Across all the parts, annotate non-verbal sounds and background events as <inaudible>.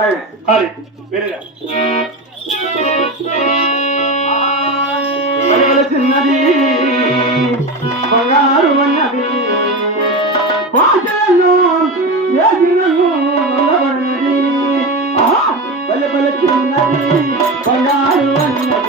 హరి వేరేరా చిన్నది బంగారు అన్నది పాటల్లో చిన్నది బంగారు అన్నది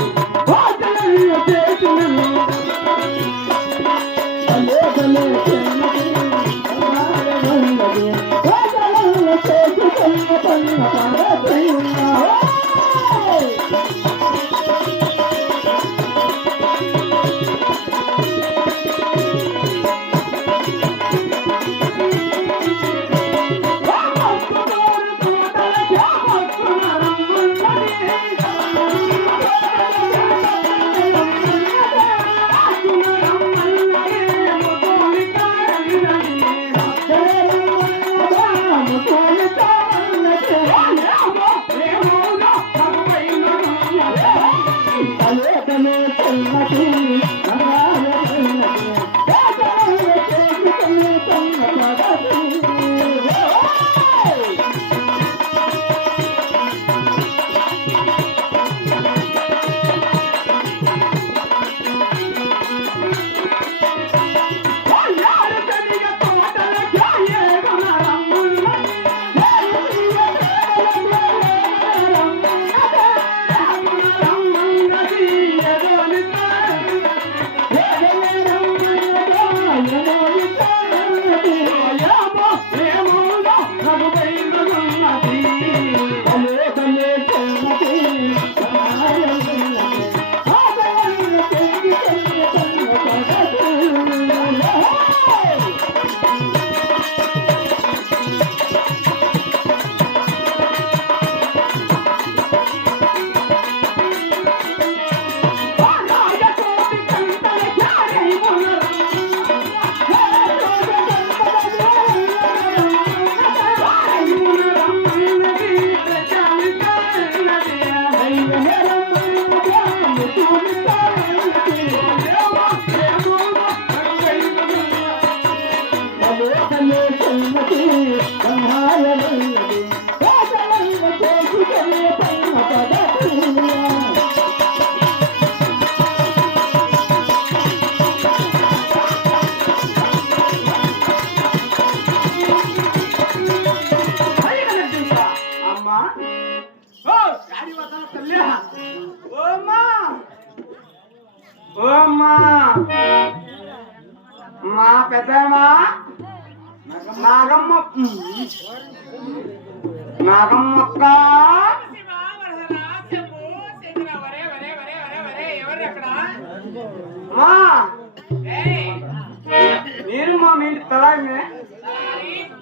ఇంటి తలాగనే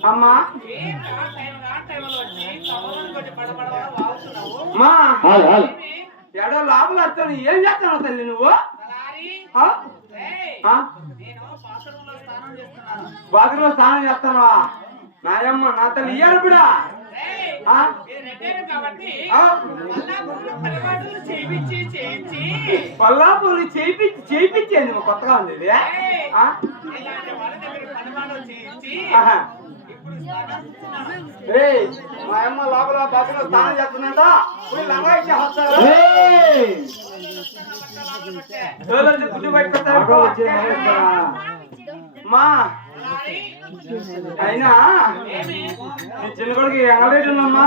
అమ్మా. మా. ఎడో లోపల వచ్చాను ఏం చేస్తాను తల్లి నువ్వు? బాత్రూంలో స్నానం చేస్తానవా నాయమ్మ నా తల్లి ఇయ్యాలి కూడా. ఆ? ఆ? పల్లాపూరి చేయించి చేయించేది మా కొత్తగా ఉంది ఇది మా అమ్మ లోపల బాత్రూంలో స్నానం చేస్తుందంట. లంగా ఇచ్చి గుడ్డు పెట్టుకుంటారు మా అయినా చిన్న కొడుకు ఎంగలేడు ఉందమ్మా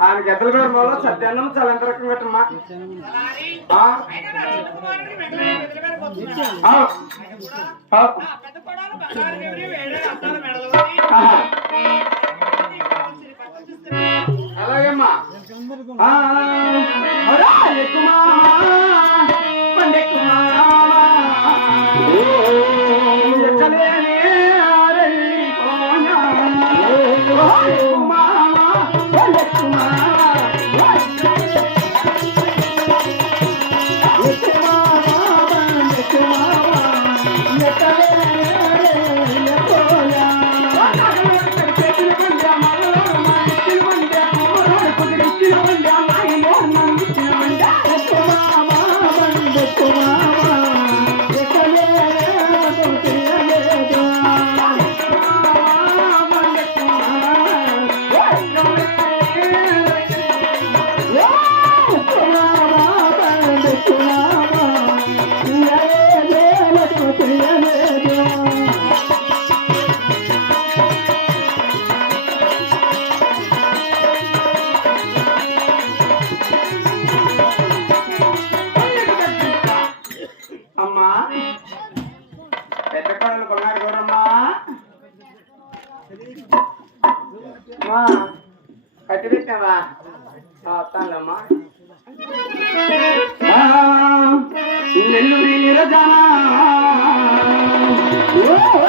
ఆయన గద్దలు కూడా మూల సత్యాన్నం చాలా ఎంత రకం కట్టమ్మా అలాగేమ్మా ఎక్కుమా, పండెక్కుమా. Whoa!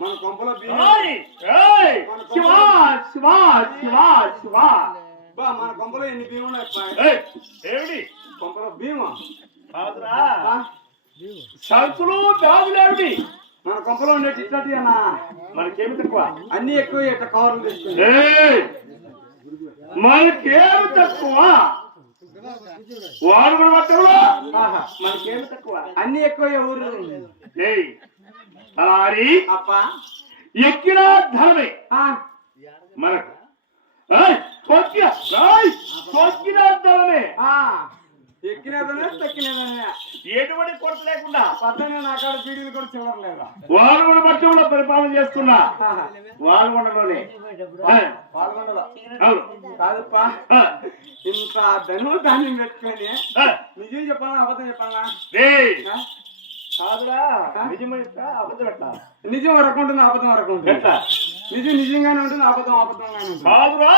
మన కొంపలో శివ శివ శివ శివ. బా మన కొంపలో ఎన్ని బియ్యం ఉన్నాయి కొంపలో భీమా కాదురా. దాగులు ఏమిటి? మన కొంపలో ఉండేటి ఇట్లాంటి అన్న? మనకేమి తక్కువ? అన్ని ఎక్కువ ఇట్లా కవర్లు తీసుకుని ఏయ్ మనకేమి తక్కువ? వాడు కూడా. మనకేమి తక్కువ? అన్ని ఎక్కువ ఊరు తలారి అప్ప. ఎక్కిన ధనమే. మనకు. కొక్కిన ధనమే. ఎటువంటి కొరత లేకుండా. పక్కనే నా కాడ బీడీలు కూడా చివరలేదా వారుగుణ పట్టణంలో పరిపాలన చేస్తున్నా. పాల్గొండలో అవును. కాదప్పా. ఇంత ధను ధాన్యం పెట్టుకొని నిజం చెప్పాలా అబద్ధం చెప్పాలా? కాదురా. నిజమైతే అబద్ధం ఎట్లా? నిజం వరకు ఉంటుంది అబద్ధం వరకు ఉంటుంది. ఎట్లా? నిజం నిజంగానే ఉంటుంది అబద్ధం అబద్ధంగానే ఉంటుంది. కాదురా.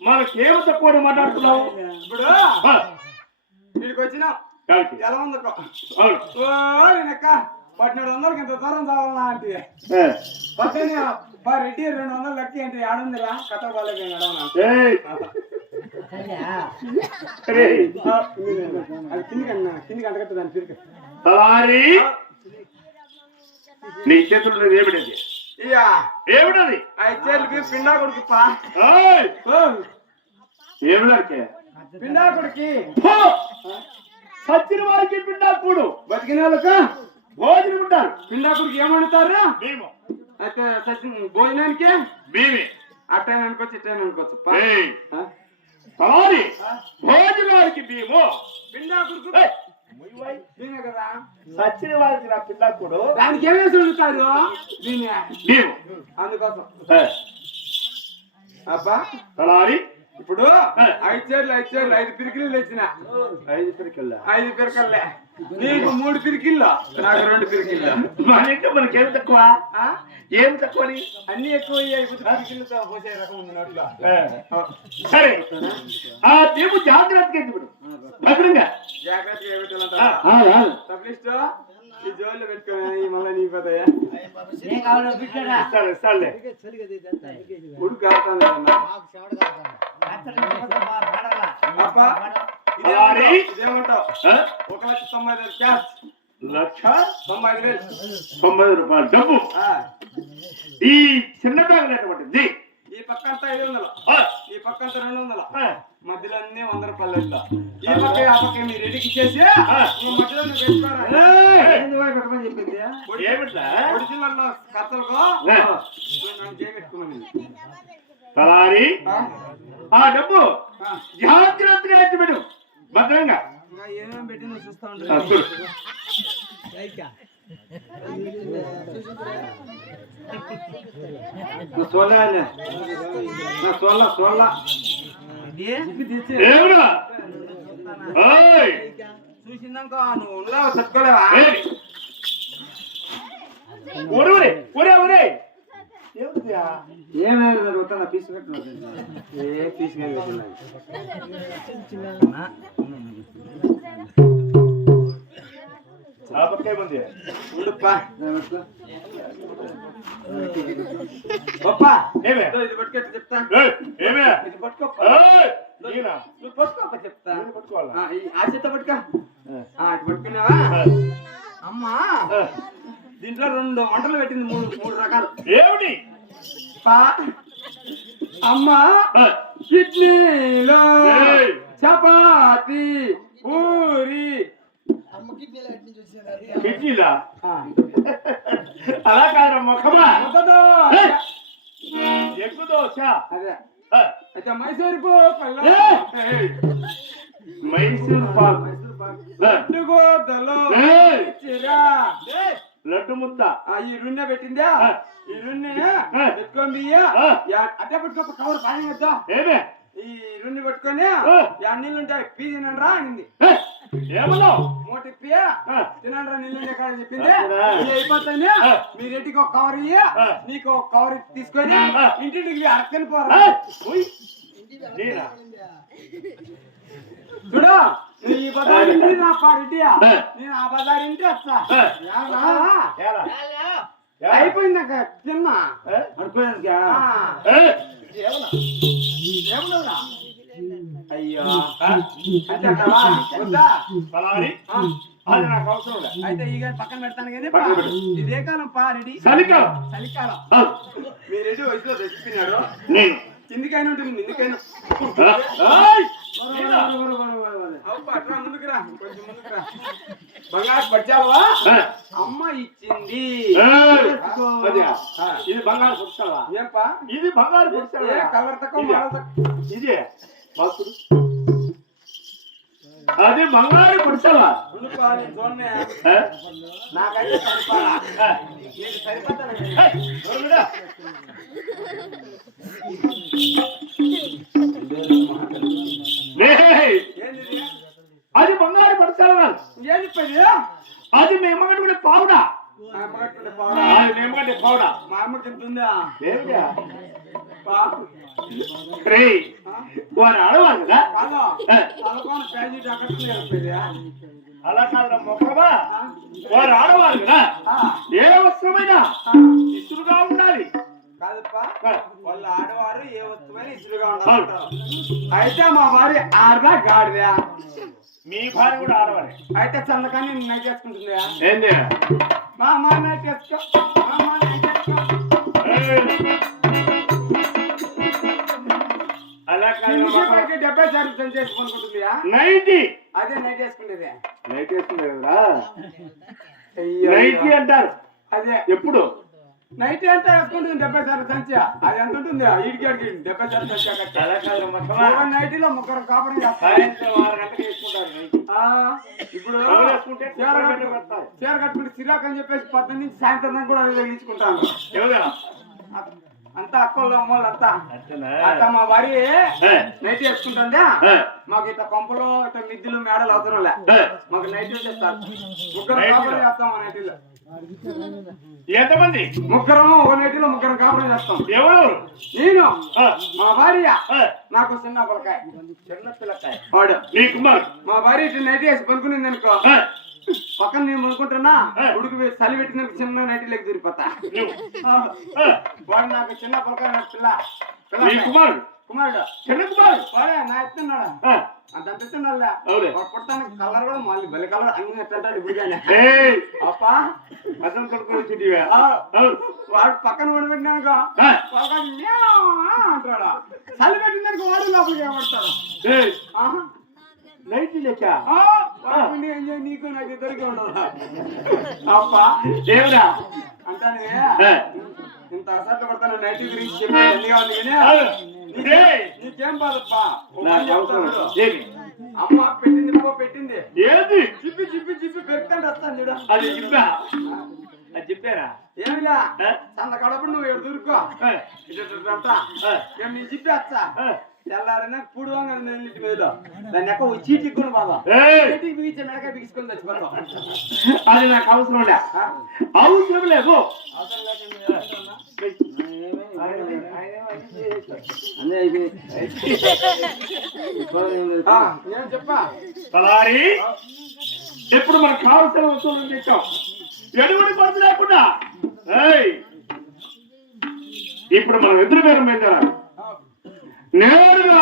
మనకేమి తక్కువ మాట్లాడుతున్నావు? ఇప్పుడు వీడికి వచ్చినాం. ఎలా ఓ నేనక్క పన్నెండు వందలకి ఇంత దూరం చావాలన్నా అంటే? పక్కనే బా రెడ్డి రెండు వందలు లెక్క అంటే ఏడుందిరా? కథ బాగాలేదు నడవనా ఏయ్, ఏయ్, అది కిందికి అన్న కిందికి అంటగట్టు దాని తిరిగి తలారి నీ ఏమిటది? ఇయ్యా. ఏమిటది? ఆ ఇచ్చేళ్ళకి పిండా ఓ, ఏమిటరికే పిండా కొడుకి! సచ్చిన వారికి పిండాకుడు బతికిన వాళ్ళకు? భోజనం ఉంటారు. పిండా కొడుకు ఏమంటారు మేము. అయితే సచిన్ భోజనానికి? మేమే. అట్టైన అనుకోవచ్చు ఇట్టైన అనుకోవచ్చు? తలారి భోజనానికి మేము. పిండా కొడుకు. దీనే కదా? సచ్చిన వారికి నా పిండాకుడు దానికి దీని మేము. అందుకోసం. ఏ, అబ్బా. తలారి. ఇప్పుడు ఐదు చీరలు ఐదు చీరలు ఐదు పిరికిళ్ళు తెచ్చిన. ఐదు పిరికల్లా ఐదు పిరకల్లే నీకు మూడు పిరికిళ్ళు? నాకు రెండు పిరికిళ్ళు. మన ఇంట్లో మనకేం తక్కువ? ఆ? ఏం తక్కువని అన్ని ఎక్కువ పిరికిళ్ళతో పోసే రకం ఉంది నోట్లో ఏ, సరే. ఆ దేవుడు జాగ్రత్తగా ఇప్పుడు? భద్రంగా. జాగ్రత్తగా ఈ జోళ్ళు పెట్టుకుని మళ్ళీ నీ పోతాయా. ఉడుకు అన్న అప్ప? ఒక లక్ష తొంభై క్యాష్. లక్ష? తొంభై ఐదు వేలు. తొంభై రూపాయలు. డబ్బు. ఈ చిన్న బ్యాగ్ అనేటువంటిది ఈ పక్క అంతా ఐదు వందలు. ఈ పక్క అంతా రెండు వందలు. మధ్యలో అన్ని వంద రూపాయలు ఇట్లా ఈ పక్క ఆ పక్క మీరు రెడీకి. నువ్వు మధ్యలో పెట్టమని చెప్పింది? ఒడిజినల్లో ఆ. డబ్బు. జాగ్రత్తగా భద్రంగా. ఇంకా ఏమేమి నువ్వు చూస్తా ఉంటాను ఉంటావు చూడు. నా సోళ్ళ నా నువ్వు ఒరే, ఒరే, ఒరే, ఏమైనా జరుగుతుందా పీసు పెట్టిన ఏ పీసు పట్టుకోవాలా? ఆ, ఈ- ఆ చేత పట్టుకో. ఇటు పట్టుకున్నావా. అమ్మా. దీంట్లో రెండు వంటలు పెట్టింది మూడు మూడు రకాలు. ఏమిటి? పా. అమ్మా. కిడ్నీలో. చపాతి పూరి. కిడ్నీలా అలా కాదు ముఖమా ముద్దదో. ఏయ్. ఎక్కువ దోశ. అదే. అయితే మైసూర్. మైసూర్ పాక్. మైసూర్ పాక్. లడ్డు గోదలో. ఆ ఈ రున్నె పెట్టిందా. ఈ రున్నె. పెట్టుకోండి. అట్టే పెట్టుకో కవర్ పాని వద్దా? ఏమే? ఈ రున్ని పట్టుకొని నీళ్ళు ఉంటాయి. పీ తినండి అనింది. మూట. తినండి నీళ్ళు ఎక్కడ చెప్పింది. అయిపోతుంది. మీ రెడ్డికి ఒక కవర్ ఇయ్యి. నీకు ఒక కవర్ తీసుకొని. ఇంటింటికి అరకని పోరా? చూడు తిన్న. ఏ? ఏమన్నా? అయ్యో. అంతే అంటావా? వద్దా పలారి ఆ. అది నాకు అవసరం లేదు. అయితే ఈ గారి పక్కన పెడతాను కానీ. ఇదే కాలం పా రెడీ. చలికాలం. చలికాలం. మీరు రెడీ వయసులో తెచ్చిపోయినారు. నేను. కిందికైనా ఉంటుంది ముందుకైనా ఆ, ఏయ్! అవ్వ, అట్రా ముందుకు రా కొంచెం ముందుకు రా <laughs> బంగారు పడ్డావా ఆ, అమ్మ ఇచ్చింది ఏయ్! తీసుకో. అదే. ఆ. ఇది బంగారు పుస్తకాలా ఏంపా ఇది బంగారు ఏ పుస్తకాలా కలర్ తక్కువ ఇదే. మోడల్ తక్కువ ఇదే బాసుడు. అది బంగారు పుస్తకాలా ఉండుకో, నేను చూడనే. ఏ? నాకైతే సరిపోలా. ఏ? <laughs> అది బంగారు ఇది? అది కూడా మా అమ్మ కట్టుకునే పావడా? పావుడా? మా జాకెట్ లేకపోయింది. అలా కాదు? మొక్కమా ఆ? వారు ఆడవారు కదా. ఏ వస్త్రమైనా. ఇసురుగా ఉండాలి. కాదప్పా. వాళ్ళు ఆడవారు ఏ వస్తువైనా ఇసురుగా ఉంటారు అయితే మా భార్య ఆడదా గాడిదా? మీ భార్య కూడా ఆడవారే. అయితే చందకాన్ని నైట్ చేసుకుంటుందా ఏంది మా అమ్మ నైట్ చేసుకో. మా అమ్మ నైట్ చేసుకో. అలా కింది డెబ్బై సార్లు సెండ్ చేసుకుంటుందా నైటీ? అదే నైట్ వేసుకునేదే నైట్ అయ్యో. నైటీ అంటారు. అదే. ఎప్పుడు? నైట్ ఎంత వేసుకుంటుంది డెబ్బై సార్లు సంచి. అది ఎంత ఉంటుంది ఇడికి అడిగి డెబ్బై సార్లు సంచి నైటీలో ముగ్గురు కాపురం ఇప్పుడు చీర. చీర కట్టుకుంటే సిరాక్ అని చెప్పేసి పద్దెనిమిది నుంచి సాయంత్రం దాకా కూడా ఎవరా అంతా అక్కలు అమ్మోళ్ళు అంతా అత్త మా ఏ, నైట్ వేసుకుంటుందా? మాకు ఇట్లా కొంపలు ఇట్లా మిద్దులు మేడలు అవసరం లే. మాకు నైట్ చేస్తారు ముగ్గురు? కాపురం చేస్తాం నైటీలో ఎంతమంది? ముగ్గురము ఒక నైటీలో ముగ్గురు కాపురం చేస్తాం. ఎవరు? నేను మా భార్య నాకు చిన్న పిల్లకాయ చిన్న పిల్లకాయ. వాడు. నీ కుమార్ మా భార్య ఇట్లా నైట్ వేసి పనుకునింది అనుకో. పక్కన నేను అనుకుంటున్నా ఏ. ఉడికి చలి పెట్టిన చిన్న నైటీలోకి దూరిపోతా నువ్వు. ఆ, ఆ, వాడు నాకు చిన్న పిల్లకాయ నాకు పిల్ల. నీ పిల్ల కుమార్ కుమారుడు. చిన్న కుమార్ వాడే నా ఎత్తున్నాడు అంత. వాడు పుట్టానికి కలర్ కూడా మళ్ళీ బలి కలర్ అన్ని ఎట్లంటాడు ఇప్పుడుగానే ఏయ్! అప్పా. అతను కొడుకుని వాడు పక్కన పడిపెట్టినాక ఆ, అంటాడు. చలి పెట్టిందానికి వాడు లోపలికి ఏమంటాడు. నైట్ లేక. నీకు నాకు ఇద్దరికి ఉండదు? అప్పా. దేవుడా అంటానే. ఇంత అసట్లు కొడతాను. నైట్ గురించి చెప్పి నీకేం బాధప్పా. లేదు. అమ్మ పెట్టింది పో పెట్టింది. ఏది? చిప్పి చిప్పి చిప్పి పెరుకుంటే వస్తాను చూడ అది చెప్పా అది చెప్పారా ఏమిలా? ఆ? చంద కడపడు నువ్వు ఎడు దూరుకో. ఇట్లా ఆ, ఏం నీ చిప్పి వచ్చా. తెల్లారినా పూడు వంగ నీటి మీద దాన్ని ఎక్క చీటి కూడా బాబా. చీటికి బిగించే మెడకాయ బిగించుకొని చచ్చిపోతాం అది నాకు అవసరం లే? అవసరం లేదు అవసరం లేకుండా చెప్పా. తలారి ఇప్పుడు మనకు కావలసిన వస్తువులు తెచ్చాం. ఎటువంటి కొరత లేకుండా. ఇప్పుడు మనం ఎదురు పేరు మీద ఆ, నేరుగా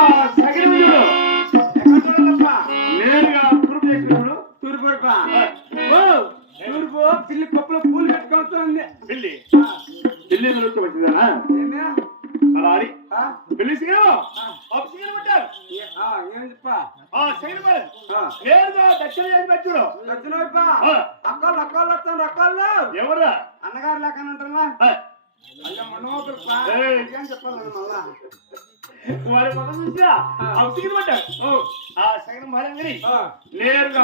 చూడాలప్పా నేరుగా తూర్పు చేసినప్పుడు తూర్పు తూర్పు పిల్లి పప్పులో పూలు పెట్టుకోవచ్చు పిల్లి. పిల్లి నుంచి వచ్చిందా? ఆ? పిల్లి సిగరం ఒక సిగరం ఉంటారు. ఏ- చెప్పా? మరి. ఆ, నేరుగా దక్షిణ వైపా? ఆ. అక్కలు అక్కలు వస్తాను అక్కలు ఎవరా అన్నగారు లేక మళ్ళా? వారి పదం చూసా పట్టారు. నేరుగా